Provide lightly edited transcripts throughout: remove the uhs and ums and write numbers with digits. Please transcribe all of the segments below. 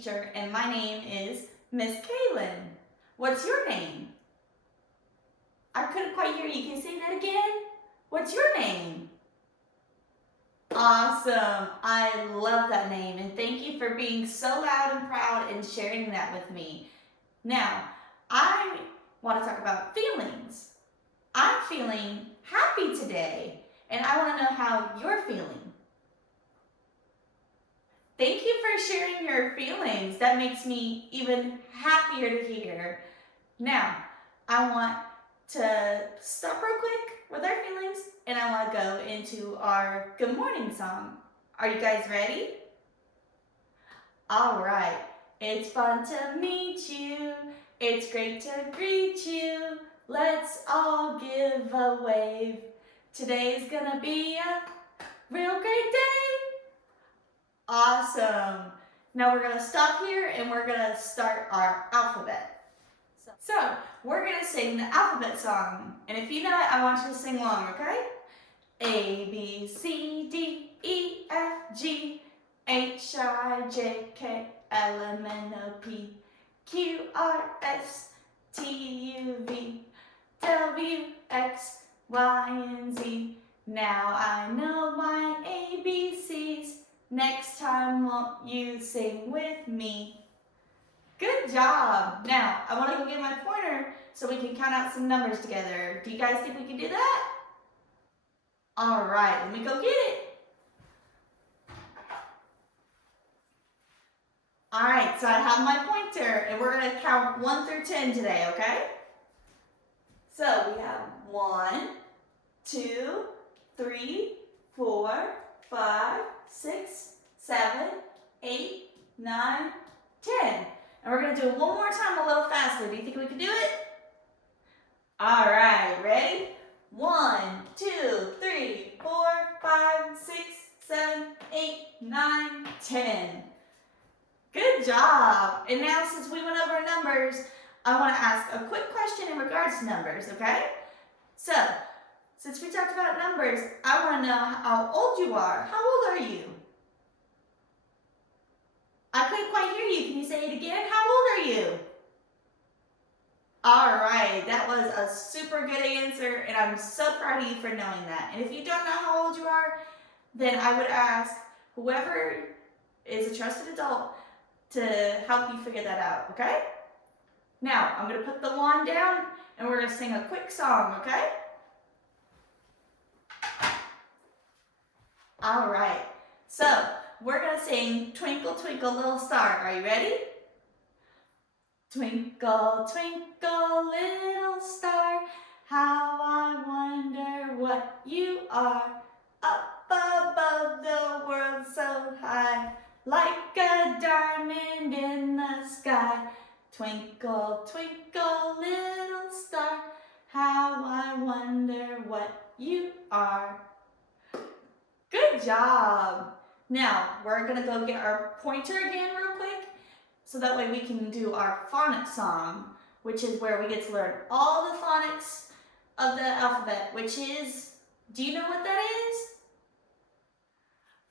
teacher, and my name is Miss Kaylin. What's your name? I couldn't quite hear you. Can you say that again? What's your name? Awesome. I love that name, and thank you for being so loud and proud and sharing that with me. Now, I want to talk about feelings. I'm feeling happy today, and I want to know how you're feeling. Thank you for sharing your feelings. That makes me even happier to hear. Now, I want to stop real quick with our feelings, and I want to go into our good morning song. Are you guys ready? All right. It's fun to meet you. It's great to greet you. Let's all give a wave. Today's gonna be a real great day. Awesome. Now we're gonna stop here and we're gonna start our alphabet. So we're gonna sing the alphabet song. And if you know it, I want you to sing along, okay? A, B, C, D, E, F, G, H, I, J, K, L, M, N, O, P, Q, R, S, T, U, V, W, X, Y, and Z. Now I know my ABCs. Next time, won't you sing with me? Good job. Now, I want to go get my pointer so we can count out some numbers together. Do you guys think we can do that? All right, let me go get it. All right, so I have my pointer, and we're going to count 1 through 10 today, okay? So we have 1, 2, 3, 4, 5, 6, 7, 8, 9, 10. And we're going to do it one more time a little faster. Do you think we can do it? All right, ready? 1, 2, 3, 4, 5, 6, 7, 8, 9, 10. Good job. And now since we went over numbers, I want to ask a quick question in regards to numbers, okay? So, since we talked about numbers, I want to know how old you are. How old are you? I couldn't quite hear you. Can you say it again? How old are you? All right, that was a super good answer, and I'm so proud of you for knowing that. And if you don't know how old you are, then I would ask whoever is a trusted adult to help you figure that out, okay? Now, I'm going to put the wand down, and we're going to sing a quick song, okay? All right, so we're going to sing Twinkle, Twinkle, Little Star. Are you ready? Twinkle, twinkle, little star, how I wonder what you are. Up above the world so high, like a diamond in the sky. Twinkle, twinkle, little star, how I wonder what you are. Good job. Now, we're going to go get our pointer again real quick, so that way we can do our phonics song, which is where we get to learn all the phonics of the alphabet, which is, do you know what that is?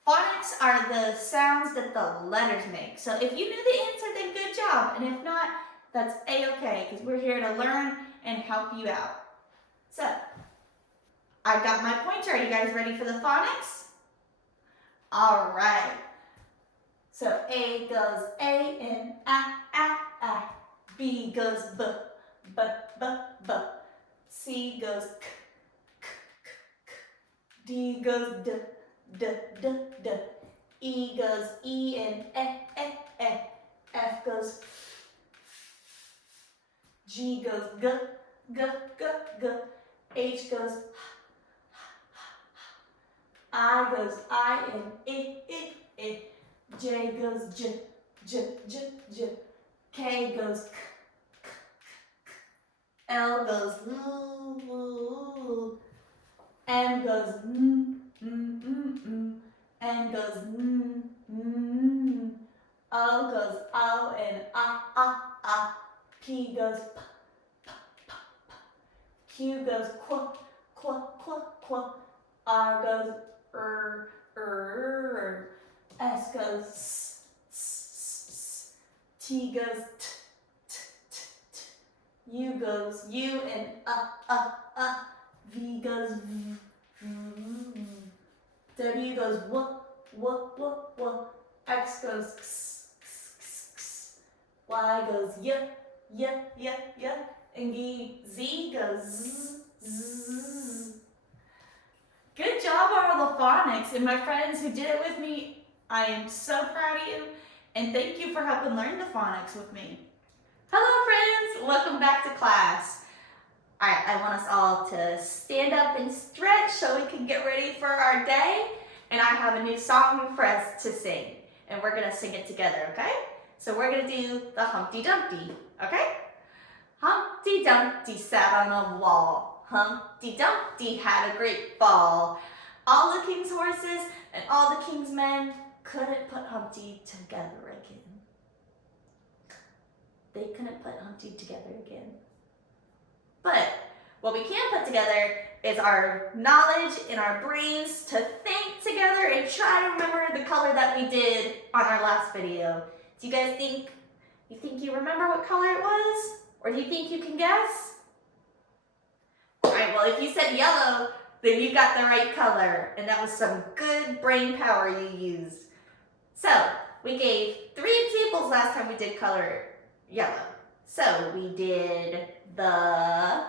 Phonics are the sounds that the letters make. So if you knew the answer, then good job. And if not, that's A-okay, because we're here to learn and help you out. So, I got my pointer. Are you guys ready for the phonics? All right. So A goes A and A. B goes B, B, B, B. C goes K, K, K, K. D goes D, D, D, D. E goes E and E. F goes F. G goes G, G, G, G. H goes H. I goes I and I. J goes J, J, J, J. K goes K, K, K, K. L goes L. M goes M. N goes N. O goes O and A. P goes P, P, P, P. Q goes Qu, Qu, Qu, Qu. R goes R. S goes S, S, S. T goes t, t, t, t. U goes U and V goes v, v, v. W goes w. X goes x, x, x, x. Y goes y. And Z goes z, z. Good job on all the phonics, and my friends who did it with me, I am so proud of you, and thank you for helping learn the phonics with me. Hello friends, welcome back to class. All right, I want us all to stand up and stretch so we can get ready for our day, and I have a new song for us to sing, and we're gonna sing it together, okay? So we're gonna do the Humpty Dumpty, okay? Humpty Dumpty sat on a wall. Humpty Dumpty had a great fall. All the king's horses and all the king's men couldn't put Humpty together again. They couldn't put Humpty together again. But what we can put together is our knowledge in our brains to think together and try to remember the color that we did on our last video. Do you guys think you remember what color it was? Or do you think you can guess? All right, well, if you said yellow, then you got the right color, and that was some good brain power you used. So, we gave 3 examples last time we did color yellow. So, we did the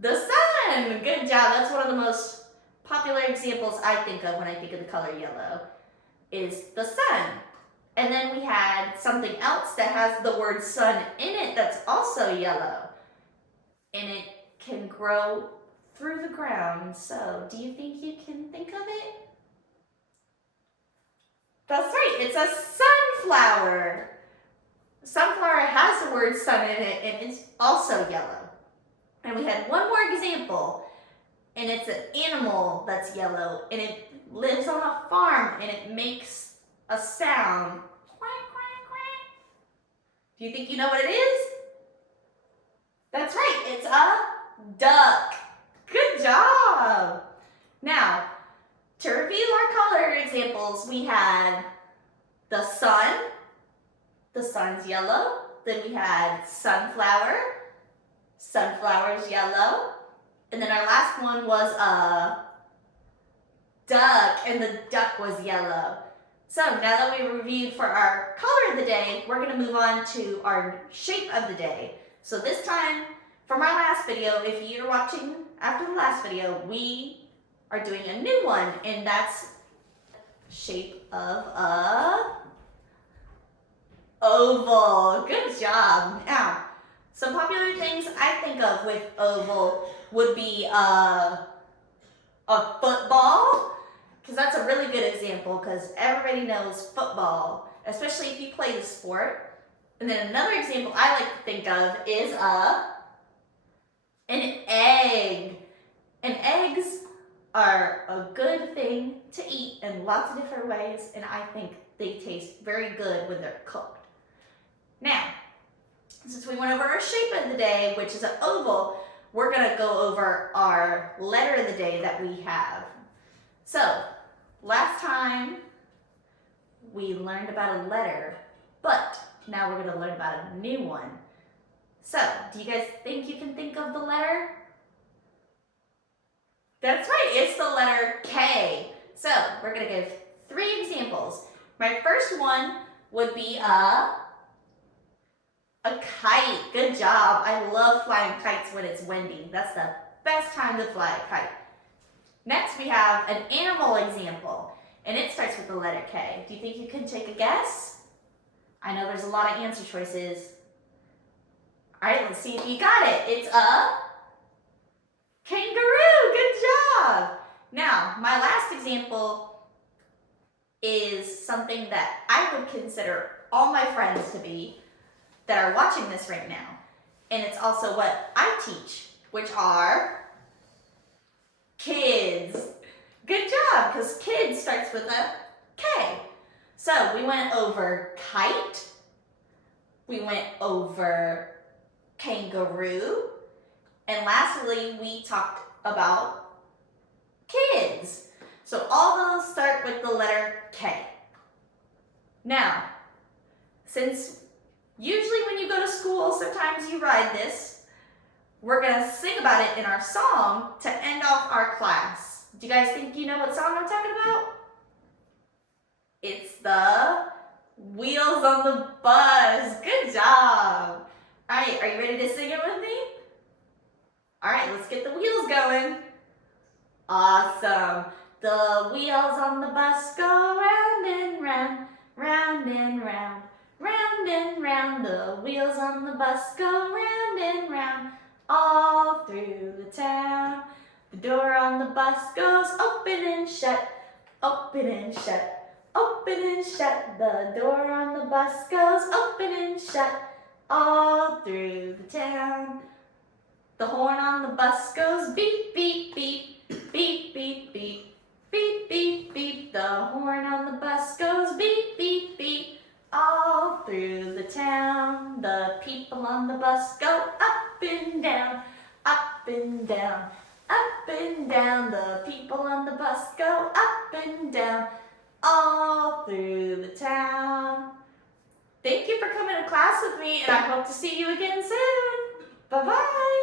sun. Good job. That's one of the most popular examples I think of when I think of the color yellow, is the sun. And then we had something else that has the word sun in it that's also yellow. And it can grow through the ground. So, do you think you can think of it? That's right, it's a sunflower. Sunflower has the word sun in it, and it's also yellow. And we had one more example, and it's an animal that's yellow, and it lives on a farm, and it makes a sound. Quack, quack, quack. Do you think you know what it is? That's right, it's a duck. Good job. Now, to review our color examples, we had the sun. The sun's yellow. Then we had sunflower. Sunflower's yellow. And then our last one was a duck, and the duck was yellow. So now that we reviewed for our color of the day, we're gonna move on to our shape of the day. So this time, from our last video, if you're watching after the last video, we are doing a new one, and that's shape of a oval. Good job. Now, some popular things I think of with oval would be a football, because that's a really good example, because everybody knows football, especially if you play the sport. And then another example I like to think of is an egg. And eggs are a good thing to eat in lots of different ways, and I think they taste very good when they're cooked. Now, since we went over our shape of the day, which is an oval, we're gonna go over our letter of the day that we have. So, last time we learned about a letter, but now we're gonna learn about a new one. So, do you guys think you can think of the letter? That's right, it's the letter K. So, we're gonna give 3 examples. My first one would be a kite. Good job. I love flying kites when it's windy. That's the best time to fly a kite. Next, we have an animal example, and it starts with the letter K. Do you think you can take a guess? I know there's a lot of answer choices. All right, let's see if you got it. It's a kangaroo. Good job. Now, my last example is something that I would consider all my friends to be that are watching this right now. And it's also what I teach, which are kids. Good job, because kids starts with a K. So we went over kite, we went over kangaroo, and lastly, we talked about kids. So all those start with the letter K. Now, since usually when you go to school, sometimes you ride this, we're gonna sing about it in our song to end off our class. Do you guys think you know what song I'm talking about? It's the Wheels on the Bus. Good job. All right, are you ready to sing it with me? All right, let's get the wheels going. Awesome. The wheels on the bus go round and round, round and round, round and round. The wheels on the bus go round and round, all through the town. The door on the bus goes open and shut, open and shut, open and shut. The door on the bus goes open and shut, all through the town. The horn on the bus goes beep, beep, beep, beep, beep, beep, beep, beep, beep. The horn on the bus goes beep, beep, beep, all through the town. The people on the bus go up and down, up and down, up and down. The people on the bus go up and down, all through the town. Thank you for coming to class with me, and I hope to see you again soon. Bye-bye.